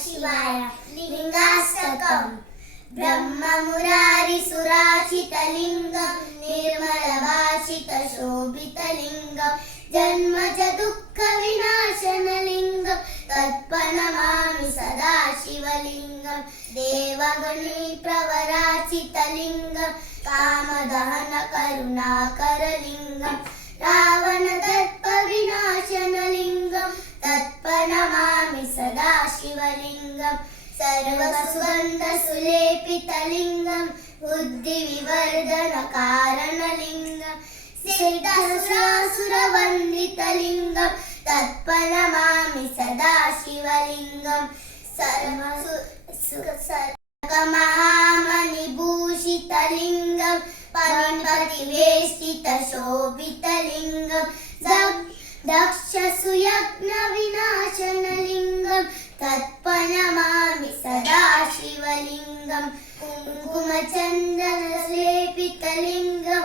शिवाय लिंगाष्टकम् ब्रह्ममुरारिसुराचितलिङ्गं निर्मलभाषितशोभितलिङ्गं जन्मज दुःखविनाशनलिङ्गं तत्प्रणमामि सदा शिवलिङ्गं देवगणप्रवराचितलिङ्गं कामदहनकरुणाकरलिङ्गं रावणदर्पविनाशनलिङ्गं तत्प्रणमामि सदा शिवलिङ्गं सर्वसुगन्धसुलेपितलिङ्गं बुद्धिविवर्धनकारणलिङ्गं सिद्धसुरासुरवन्दितलिङ्गं तत्प्रणमामि सदा शिवलिङ्गं सर्वमहामणिभूषितलिङ्गं पतिवेष्टितशोभितलिङ्गं दक्षसुयज्ञविनाशनलिङ्गं तत्प्रणमामि सदा शिवलिङ्गं कुङ्कुमचन्दनलेपितलिङ्गं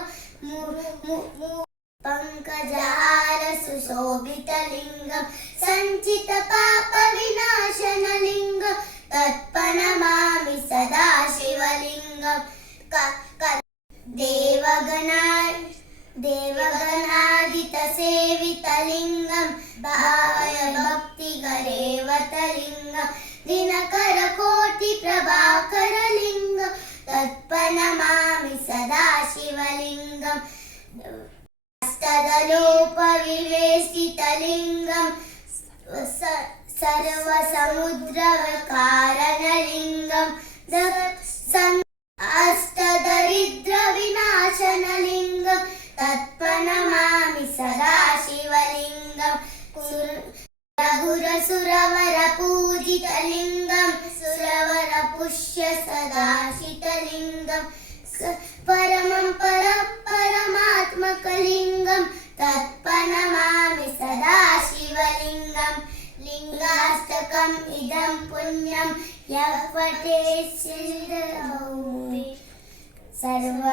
पङ्कजहारसुशोभितलिङ्गं सञ्चितपापविनाशनलिङ्गं तत्प्रणमामि सदा शिवलिङ्गं देवगणादितसेवितलिङ्गं भावभक्तिगरेवतलिङ्गं दिनकरकोटिप्रभाकरलिङ्गं तत्प्रणमामि सदा शिवलिङ्गम् अष्टदलोपविवेशितलिङ्गं सर्वसमुद्रकारणलिङ्गं अष्टदरिद्रविनाशनलिङ्गं तत्प्रणमामि सदा शिवलिङ्गं रघुरसुरवरपूजितलिङ्गं सुरवरपुष्यसदाशितलिङ्गं परमं परमात्मकलिङ्गं तत्प्रणमामि सदा शिवलिङ्गं लिङ्गाष्टकम् इदं पुण्यं यः पठेत् सिद्धिर्भूः सर्व